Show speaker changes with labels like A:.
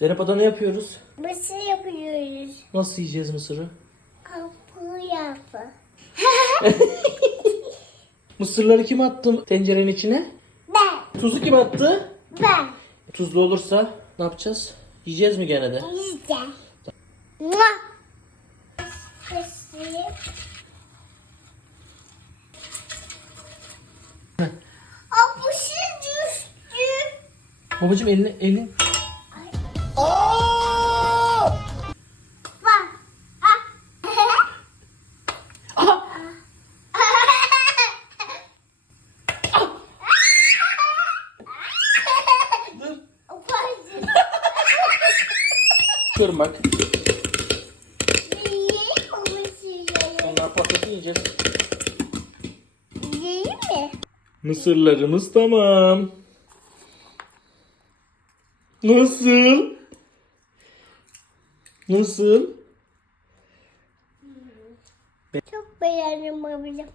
A: Zeynep Ada ne yapıyoruz?
B: Mısır yapıyoruz.
A: Nasıl yiyeceğiz mısırı?
B: Kapı yapı.
A: Mısırları kim attı tencerenin içine?
B: Ben.
A: Tuzu kim attı?
B: Ben.
A: Tuzlu olursa ne yapacağız? Yiyeceğiz mi gene de?
B: Şey düştü.
A: Babacım elini elin. Kırmak. Onlar patates yiyeceğiz.
B: Yiyelim mi?
A: Mısırlarımız tamam. Nasıl? Nasıl?
B: Çok beğendim babacığım.